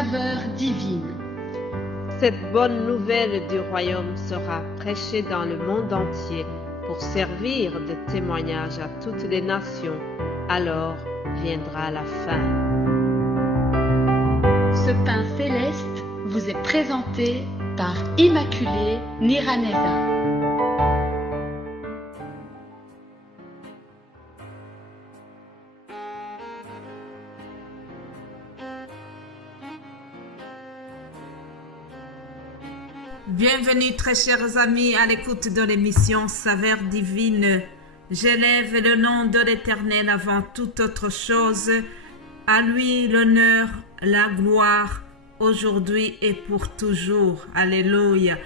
saveur divine. Cette bonne nouvelle du royaume sera prêchée dans le monde entier pour servir de témoignage à toutes les nations. Alors viendra la fin. Ce pain céleste vous est présenté par Immaculée Niraneza. Bienvenue très chers amis à l'écoute de l'émission Saveur divine. J'élève le nom de l'Éternel avant toute autre chose. À lui l'honneur, la gloire, aujourd'hui et pour toujours. Alléluia.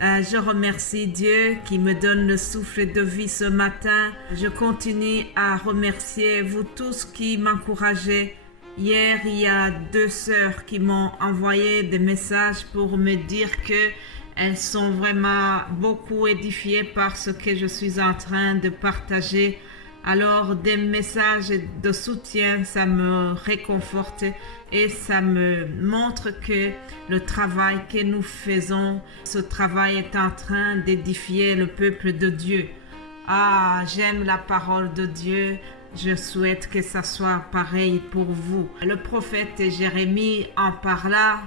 Je remercie Dieu qui me donne le souffle de vie ce matin. Je continue à remercier vous tous qui m'encouragez. Hier, il y a 2 sœurs qui m'ont envoyé des messages pour me dire que elles sont vraiment beaucoup édifiées par ce que je suis en train de partager. Alors, des messages de soutien, ça me réconforte et ça me montre que le travail que nous faisons, ce travail est en train d'édifier le peuple de Dieu. Ah, j'aime la parole de Dieu. Je souhaite que ça soit pareil pour vous. Le prophète Jérémie en parla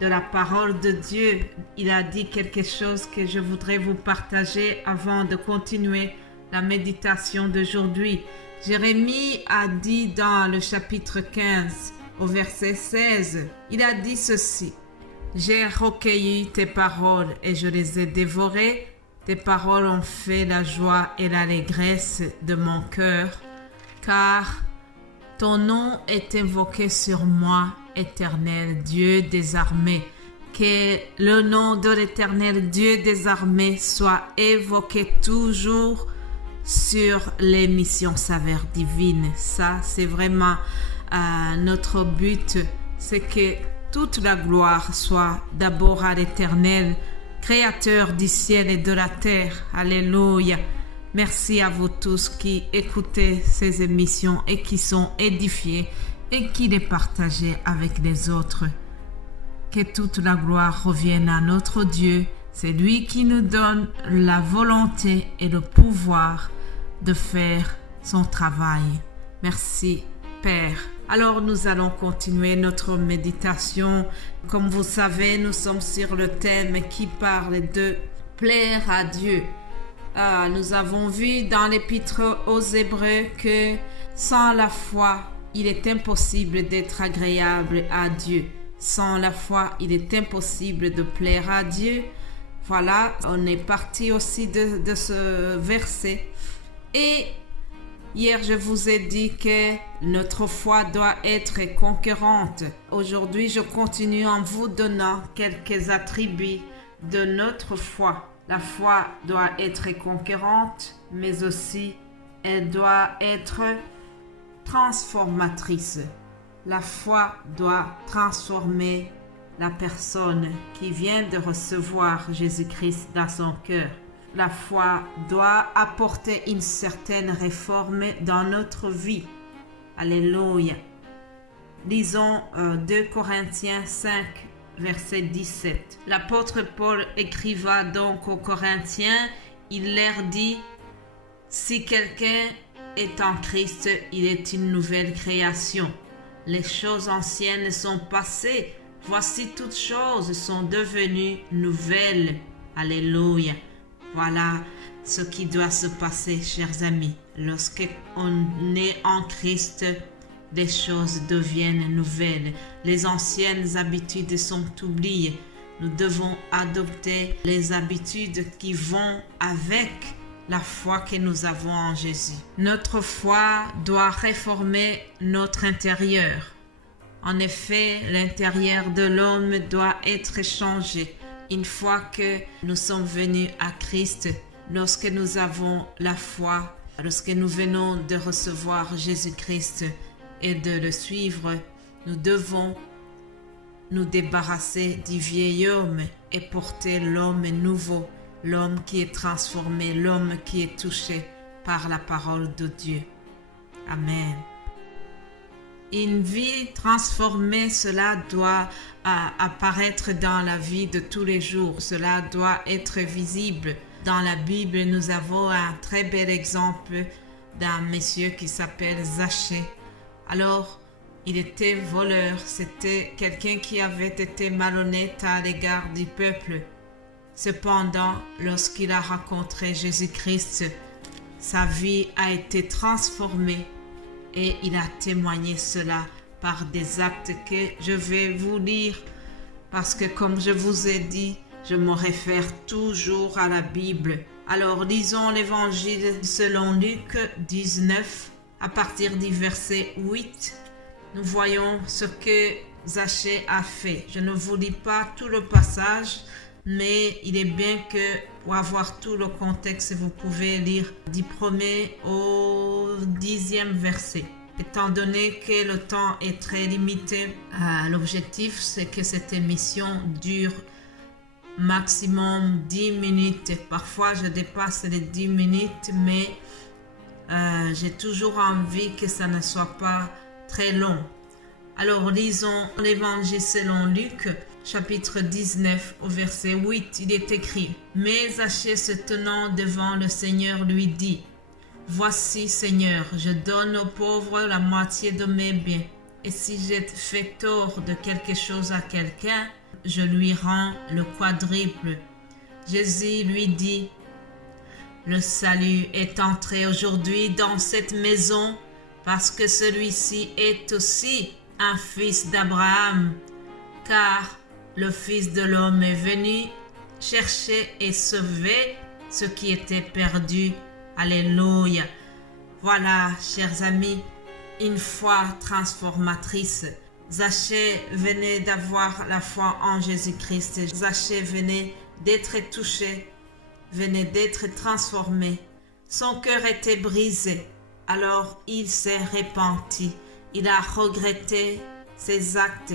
de la parole de Dieu. Il a dit quelque chose que je voudrais vous partager avant de continuer la méditation d'aujourd'hui. Jérémie a dit dans le chapitre 15, au verset 16, il a dit ceci: « J'ai recueilli tes paroles et je les ai dévorées. Tes paroles ont fait la joie et l'allégresse de mon cœur, car ton nom est invoqué sur moi, Éternel Dieu des armées. » Que le nom de l'Éternel Dieu des armées soit évoqué toujours sur les missions Saveur divine. Ça, c'est vraiment notre but. C'est que toute la gloire soit d'abord à l'Éternel, Créateur du ciel et de la terre. Alléluia. Merci à vous tous qui écoutez ces émissions et qui sont édifiés et qui les partagez avec les autres. Que toute la gloire revienne à notre Dieu. C'est lui qui nous donne la volonté et le pouvoir de faire son travail. Merci, Père. Alors, nous allons continuer notre méditation. Comme vous savez, nous sommes sur le thème qui parle de plaire à Dieu. Nous avons vu dans l'épître aux Hébreux que sans la foi, il est impossible d'être agréable à Dieu. Sans la foi, il est impossible de plaire à Dieu. Voilà, on est parti aussi de ce verset. Et hier, je vous ai dit que notre foi doit être conquérante. Aujourd'hui, je continue en vous donnant quelques attributs de notre foi. La foi doit être conquérante, mais aussi elle doit être transformatrice. La foi doit transformer la personne qui vient de recevoir Jésus-Christ dans son cœur. La foi doit apporter une certaine réforme dans notre vie. Alléluia. Lisons 2 Corinthiens 5, verset 17. L'apôtre Paul écriva donc aux Corinthiens, il leur dit: « Si quelqu'un est en Christ, il est une nouvelle création. Les choses anciennes sont passées, voici toutes choses sont devenues nouvelles. » Alléluia. Voilà ce qui doit se passer, chers amis. Lorsqu'on est en Christ, les choses deviennent nouvelles. Les anciennes habitudes sont oubliées. Nous devons adopter les habitudes qui vont avec la foi que nous avons en Jésus. Notre foi doit réformer notre intérieur. En effet, l'intérieur de l'homme doit être changé. Une fois que nous sommes venus à Christ, lorsque nous avons la foi, lorsque nous venons de recevoir Jésus-Christ et de le suivre, nous devons nous débarrasser du vieil homme et porter l'homme nouveau, l'homme qui est transformé, l'homme qui est touché par la parole de Dieu. Amen. Une vie transformée, cela doit apparaître dans la vie de tous les jours. Cela doit être visible. Dans la Bible, nous avons un très bel exemple d'un monsieur qui s'appelle Zachée. Alors, il était voleur. C'était quelqu'un qui avait été malhonnête à l'égard du peuple. Cependant, lorsqu'il a rencontré Jésus-Christ, sa vie a été transformée et il a témoigné cela par des actes que je vais vous lire parce que comme je vous ai dit, je me réfère toujours à la Bible. Alors lisons l'évangile selon Luc 19 à partir du verset 8. Nous voyons ce que Zachée a fait. Je ne vous lis pas tout le passage, mais il est bien que pour avoir tout le contexte, vous pouvez lire du 1er au 10e verset. Étant donné que le temps est très limité, l'objectif c'est que cette émission dure maximum 10 minutes. Parfois je dépasse les 10 minutes, mais j'ai toujours envie que ça ne soit pas très long. Alors lisons l'évangile selon Luc, chapitre 19 au verset 8. Il est écrit: Mais Zachée se tenant devant le Seigneur lui dit: Voici, Seigneur, je donne aux pauvres la moitié de mes biens, et si j'ai fait tort de quelque chose à quelqu'un, je lui rends le quadruple. Jésus lui dit: Le salut est entré aujourd'hui dans cette maison, parce que celui-ci est aussi un fils d'Abraham, car le Fils de l'homme est venu chercher et sauver ce qui était perdu. Alléluia. Voilà, chers amis, une foi transformatrice. Zachée venait d'avoir la foi en Jésus-Christ. Zachée venait d'être touché, venait d'être transformé. Son cœur était brisé. Alors il s'est repenti. Il a regretté ses actes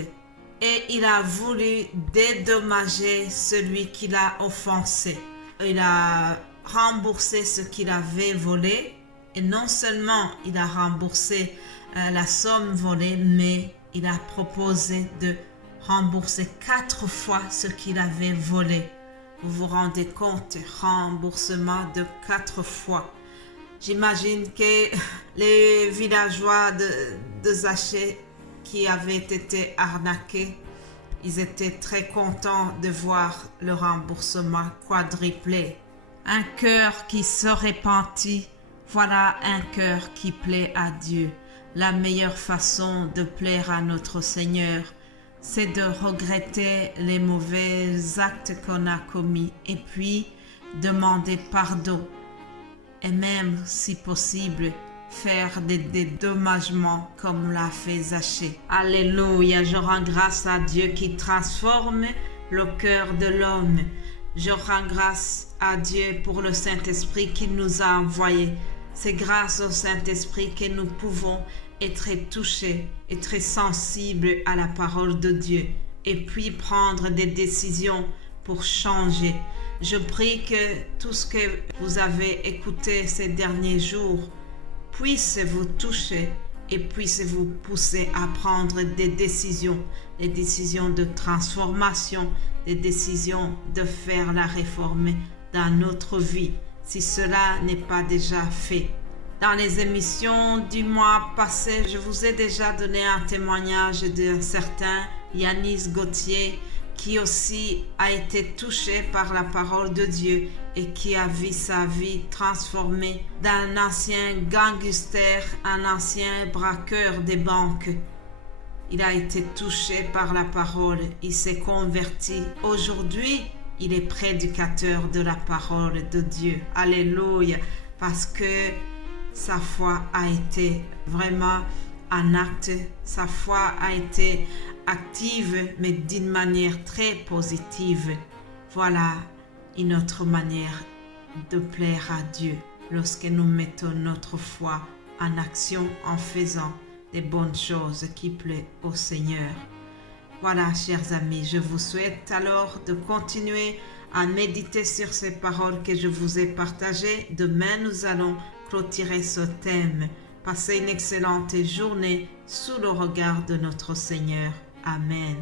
et il a voulu dédommager celui qui l'a offensé. Il a remboursé ce qu'il avait volé, et non seulement il a remboursé la somme volée, mais il a proposé de rembourser 4 fois ce qu'il avait volé. Vous vous rendez compte, remboursement de 4 fois. J'imagine que les villageois de Zachée qui avaient été arnaqués, ils étaient très contents de voir le remboursement quadruplé. Un cœur qui se repentit, voilà un cœur qui plaît à Dieu. La meilleure façon de plaire à notre Seigneur, c'est de regretter les mauvais actes qu'on a commis et puis demander pardon. Et même, si possible, faire des dédommagements comme l'a fait Zachée. Alléluia, je rends grâce à Dieu qui transforme le cœur de l'homme. Je rends grâce à Dieu pour le Saint-Esprit qu'il nous a envoyé. C'est grâce au Saint-Esprit que nous pouvons être touchés, être sensibles à la parole de Dieu et puis prendre des décisions pour changer. Je prie que tout ce que vous avez écouté ces derniers jours puisse vous toucher et puisse vous pousser à prendre des décisions de transformation, des décisions de faire la réforme dans notre vie, si cela n'est pas déjà fait. Dans les émissions du mois passé, je vous ai déjà donné un témoignage d'un certain Yanis Gauthier qui aussi a été touché par la parole de Dieu et qui a vu sa vie transformée d'un ancien gangster, un ancien braqueur des banques. Il a été touché par la parole, il s'est converti. Aujourd'hui, il est prédicateur de la parole de Dieu. Alléluia, parce que sa foi a été vraiment un acte, sa foi a été active, mais d'une manière très positive. Voilà une autre manière de plaire à Dieu lorsque nous mettons notre foi en action en faisant des bonnes choses qui plaisent au Seigneur. Voilà, chers amis, je vous souhaite alors de continuer à méditer sur ces paroles que je vous ai partagées. Demain, nous allons clôturer ce thème Passez une excellente journée sous le regard de notre Seigneur. Amen.